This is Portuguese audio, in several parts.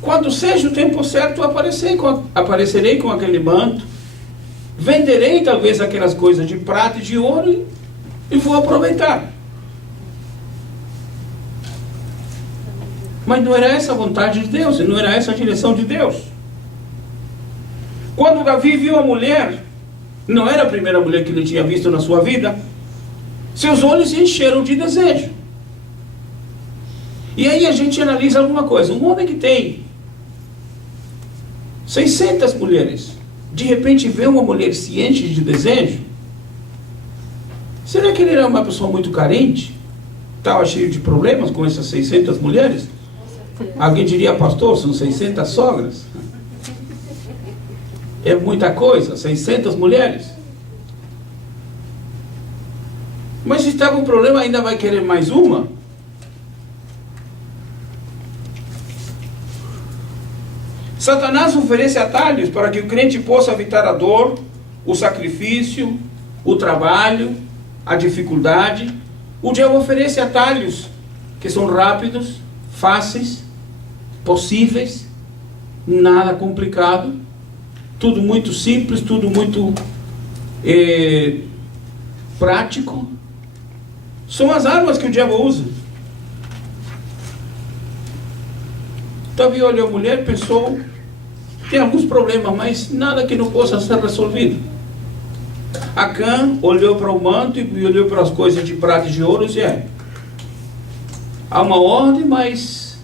Quando seja o tempo certo, aparecerei com aquele manto, venderei talvez aquelas coisas de prata e de ouro e vou aproveitar. Mas não era essa a vontade de Deus, não era essa a direção de Deus. Quando Davi viu a mulher, não era a primeira mulher que ele tinha visto na sua vida, seus olhos se encheram de desejo. E aí a gente analisa alguma coisa. Um homem que tem 600 mulheres, de repente vê uma mulher que se enche de desejo. Será que ele era uma pessoa muito carente? Estava cheio de problemas com essas 600 mulheres? Alguém diria, pastor, são 600 sogras? É muita coisa, 600 mulheres. Mas se está com problema, ainda vai querer mais uma? Satanás oferece atalhos para que o crente possa evitar a dor, o sacrifício, o trabalho, a dificuldade. O diabo oferece atalhos que são rápidos, fáceis, possíveis, nada complicado, tudo muito simples, tudo muito prático. São as armas que o diabo usa. Davi olhou a mulher e pensou, tem alguns problemas, mas nada que não possa ser resolvido. Acã olhou para o manto e olhou para as coisas de prata e de ouro e disse, há uma ordem, mas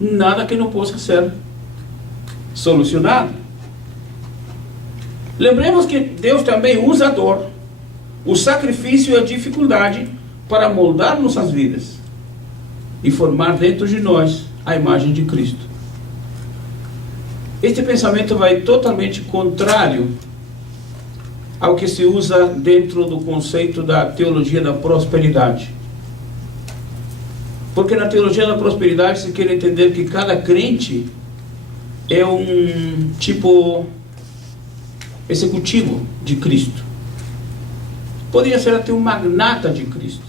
nada que não possa ser solucionado. Lembremos que Deus também usa a dor, o sacrifício e a dificuldade para moldar nossas vidas e formar dentro de nós a imagem de Cristo. Este pensamento vai totalmente contrário ao que se usa dentro do conceito da teologia da prosperidade. Porque na teologia da prosperidade se quer entender que cada crente é um tipo executivo de Cristo. Poderia ser até um magnata de Cristo.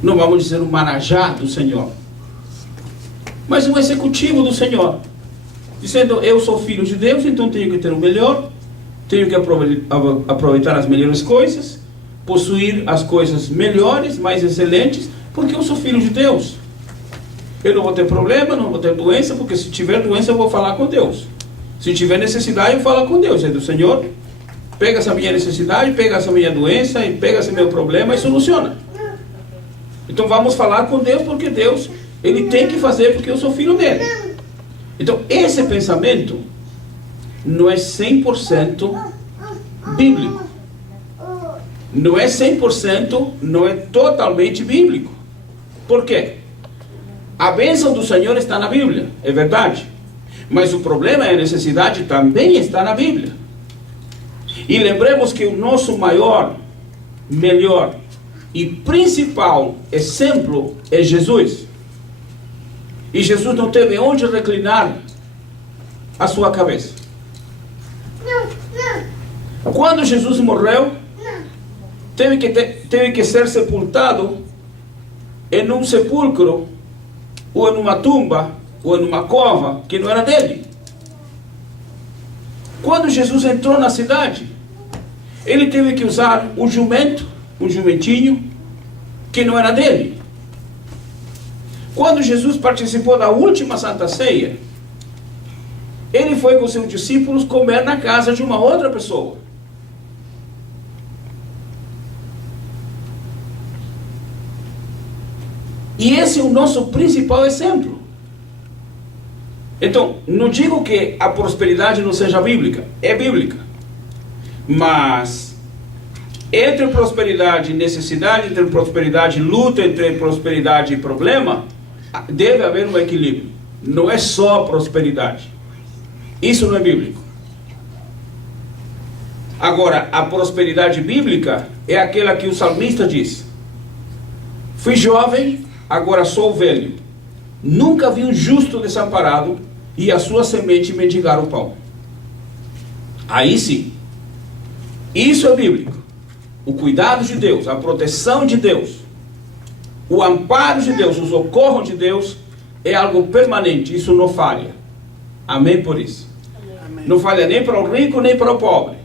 Não vamos dizer um marajá do Senhor, mas um executivo do Senhor, dizendo, eu sou filho de Deus, então tenho que ter o melhor, tenho que aproveitar as melhores coisas, possuir as coisas melhores, mais excelentes, porque eu sou filho de Deus. Eu não vou ter problema, não vou ter doença, porque se tiver doença eu vou falar com Deus. Se tiver necessidade eu falo com Deus. É do Senhor, pega essa minha necessidade, pega essa minha doença, e pega esse meu problema e soluciona. Então vamos falar com Deus, porque Deus, Ele tem que fazer, porque eu sou filho dele. Então esse pensamento não é 100% bíblico. Não é 100%, não é totalmente bíblico. Por quê? A bênção do Senhor está na Bíblia, é verdade. Mas o problema é a necessidade também está na Bíblia. E lembremos que o nosso maior, melhor e principal exemplo é Jesus. E Jesus não teve onde reclinar a sua cabeça. Quando Jesus morreu, teve que ser sepultado em um sepulcro, ou em uma tumba, ou em uma cova, que não era dele. Quando Jesus entrou na cidade, ele teve que usar um jumento, um jumentinho, que não era dele. Quando Jesus participou da última Santa Ceia, ele foi com seus discípulos comer na casa de uma outra pessoa. E esse é o nosso principal exemplo. Então, não digo que a prosperidade não seja bíblica, é bíblica. Mas, entre prosperidade e necessidade, entre prosperidade e luta, entre prosperidade e problema, deve haver um equilíbrio. Não é só prosperidade. Isso não é bíblico. Agora, a prosperidade bíblica é aquela que o salmista diz: fui jovem, agora sou velho. Nunca vi um justo desamparado e a sua semente mendigar o pão. Aí sim, isso é bíblico. O cuidado de Deus, a proteção de Deus, o amparo de Deus, o socorro de Deus é algo permanente, isso não falha. Amém por isso. Amém. Não falha nem para o rico, nem para o pobre.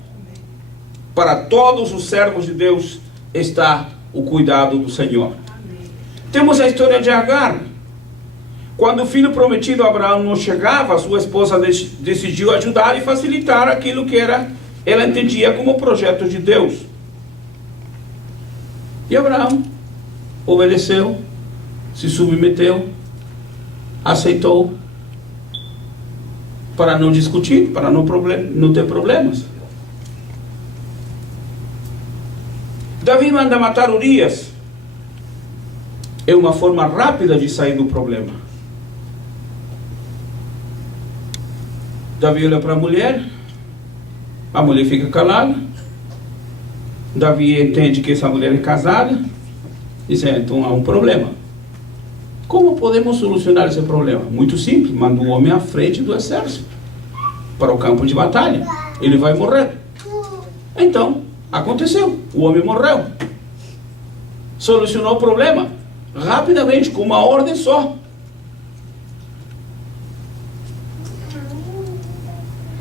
Para todos os servos de Deus está o cuidado do Senhor. Amém. Temos a história de Agar. Quando o filho prometido a Abraão não chegava, sua esposa decidiu ajudar e facilitar aquilo que ela entendia como projeto de Deus. E Abraão obedeceu, se submeteu, aceitou, para não discutir, para não ter problemas. Davi manda matar Urias. É uma forma rápida de sair do problema. Davi olha para a mulher fica calada. Davi entende que essa mulher é casada. Diz, então há um problema. Como podemos solucionar esse problema? Muito simples, manda um homem à frente do exército para o campo de batalha. Ele vai morrer. Então, aconteceu, o homem morreu. Solucionou o problema rapidamente, com uma ordem só.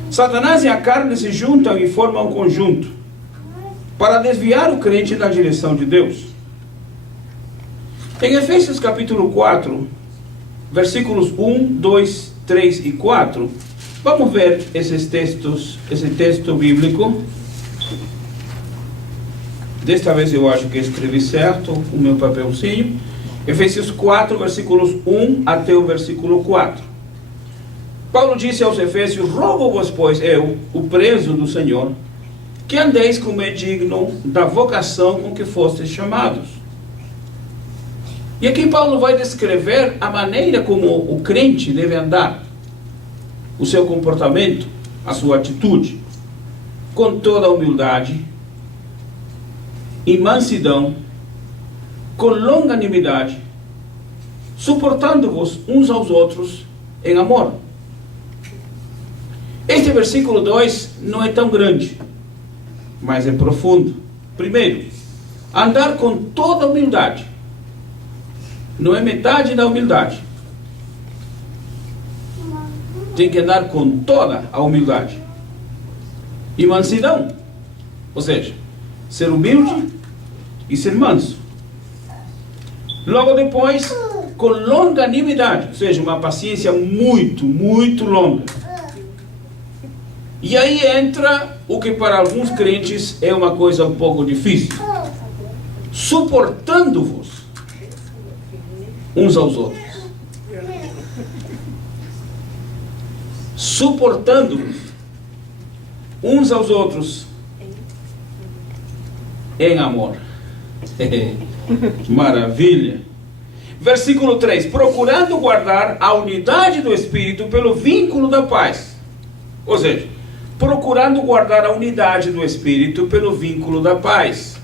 Satanás e a carne se juntam e formam um conjunto para desviar o crente da direção de Deus. Em Efésios capítulo 4, versículos 1, 2, 3 e 4, vamos ver esses textos, esse texto bíblico. Desta vez eu acho que escrevi certo o meu papelzinho. Efésios 4, versículos 1 até o versículo 4. Paulo disse aos Efésios: rogo-vos, pois, eu, o preso do Senhor, que andeis como é digno da vocação com que fostes chamados. E aqui Paulo vai descrever a maneira como o crente deve andar, o seu comportamento, a sua atitude, com toda a humildade e mansidão, com longanimidade, suportando-vos uns aos outros em amor. Este versículo 2 não é tão grande, mas é profundo. Primeiro, andar com toda a humildade. Não é metade da humildade. Tem que andar com toda a humildade. E mansidão. Ou seja, ser humilde e ser manso. Logo depois, com longanimidade. Ou seja, uma paciência muito, muito longa. E aí entra o que para alguns crentes é uma coisa um pouco difícil. Suportando-vos uns aos outros. Suportando-vos uns aos outros em amor. Maravilha. Versículo 3. Procurando guardar a unidade do Espírito pelo vínculo da paz. Ou seja, procurando guardar a unidade do Espírito pelo vínculo da paz.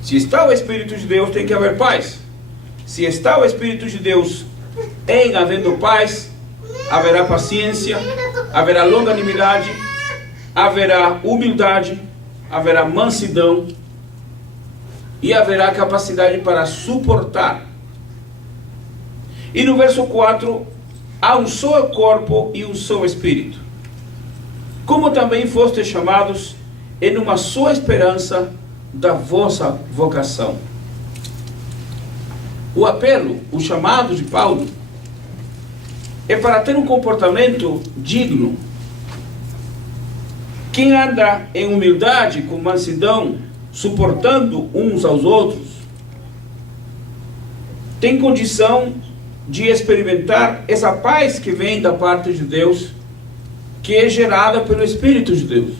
Se está o Espírito de Deus, tem que haver paz. Se está o Espírito de Deus em havendo paz, haverá paciência, haverá longanimidade, haverá humildade, haverá mansidão e haverá capacidade para suportar. E no verso 4, há um só corpo e um só Espírito. Como também fostes chamados em uma só esperança da vossa vocação. O apelo, o chamado de Paulo, é para ter um comportamento digno. Quem anda em humildade, com mansidão, suportando uns aos outros, tem condição de experimentar essa paz que vem da parte de Deus, que é gerada pelo Espírito de Deus.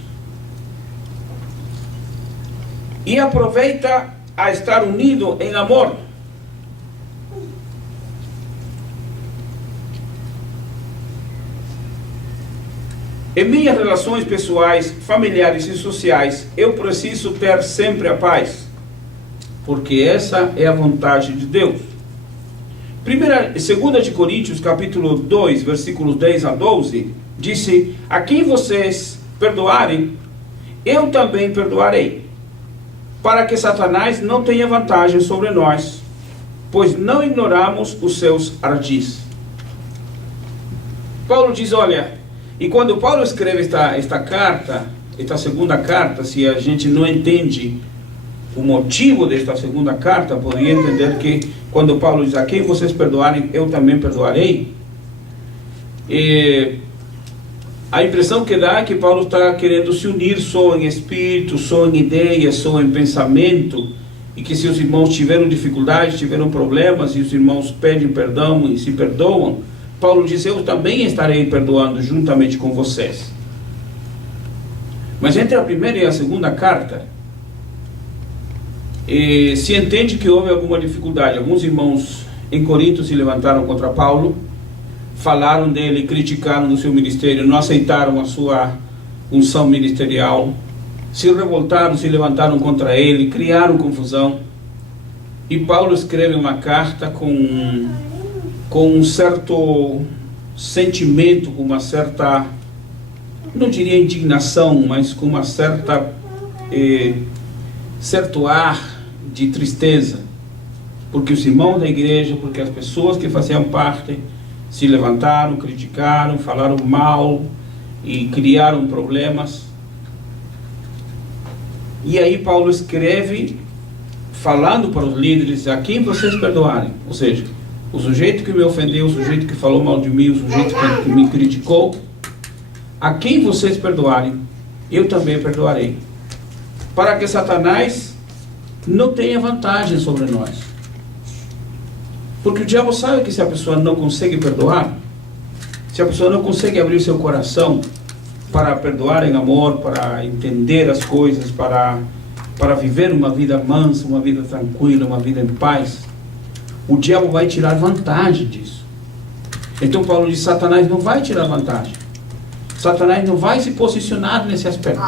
E aproveita a estar unido em amor. Em minhas relações pessoais, familiares e sociais, eu preciso ter sempre a paz, porque essa é a vontade de Deus. 2 de Coríntios, capítulo 2, versículos 10 a 12, disse: a quem vocês perdoarem, eu também perdoarei, para que Satanás não tenha vantagem sobre nós, pois não ignoramos os seus ardis. Paulo diz, olha, e quando Paulo escreve esta carta, esta segunda carta, se a gente não entende o motivo desta segunda carta, poderia entender que quando Paulo diz, a quem vocês perdoarem, eu também perdoarei. E a impressão que dá é que Paulo está querendo se unir só em espírito, só em ideia, só em pensamento, e que se os irmãos tiveram dificuldades, tiveram problemas, e os irmãos pedem perdão e se perdoam, Paulo diz, eu também estarei perdoando juntamente com vocês. Mas entre a primeira e a segunda carta, se entende que houve alguma dificuldade. Alguns irmãos em Corinto se levantaram contra Paulo, falaram dele, criticaram o seu ministério, não aceitaram a sua unção ministerial, se revoltaram, se levantaram contra ele, criaram confusão. E Paulo escreve uma carta com um certo sentimento, com uma certa, não diria indignação, mas com uma certa certo ar de tristeza, porque os irmãos da igreja, porque as pessoas que faziam parte se levantaram, criticaram, falaram mal e criaram problemas. E aí Paulo escreve falando para os líderes, a quem vocês perdoarem, ou seja, o sujeito que me ofendeu, o sujeito que falou mal de mim, o sujeito que me criticou, a quem vocês perdoarem, eu também perdoarei, para que Satanás não tenha vantagem sobre nós. Porque o diabo sabe que se a pessoa não consegue perdoar, se a pessoa não consegue abrir seu coração para perdoar em amor, para entender as coisas, para viver uma vida mansa, uma vida tranquila, uma vida em paz, o diabo vai tirar vantagem disso. Então Paulo diz, Satanás não vai tirar vantagem. Satanás não vai se posicionar nesse aspecto.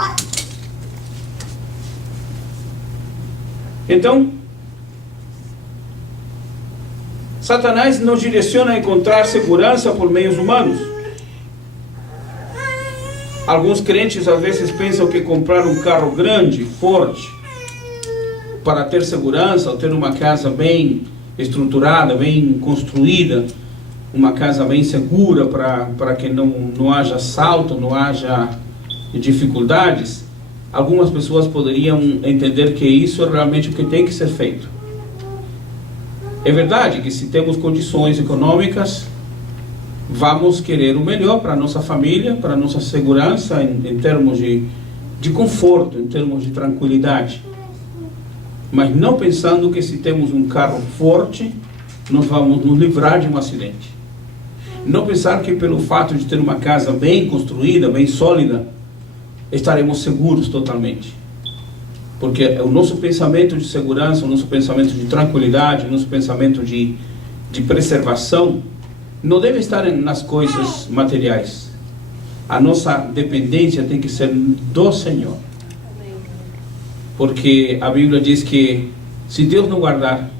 Então, Satanás nos direciona a encontrar segurança por meios humanos. Alguns crentes às vezes pensam que comprar um carro grande, forte, para ter segurança, ou ter uma casa bem estruturada, bem construída, uma casa bem segura para que não haja assalto, não haja dificuldades, algumas pessoas poderiam entender que isso é realmente o que tem que ser feito. É verdade que se temos condições econômicas, vamos querer o melhor para a nossa família, para a nossa segurança, em termos de conforto, em termos de tranquilidade. Mas não pensando que se temos um carro forte, nós vamos nos livrar de um acidente. Não pensar que pelo fato de ter uma casa bem construída, bem sólida, estaremos seguros totalmente. Porque o nosso pensamento de segurança, o nosso pensamento de tranquilidade, o nosso pensamento de preservação, não deve estar nas coisas materiais. A nossa dependência tem que ser do Senhor. Porque a Bíblia diz que se Deus não guardar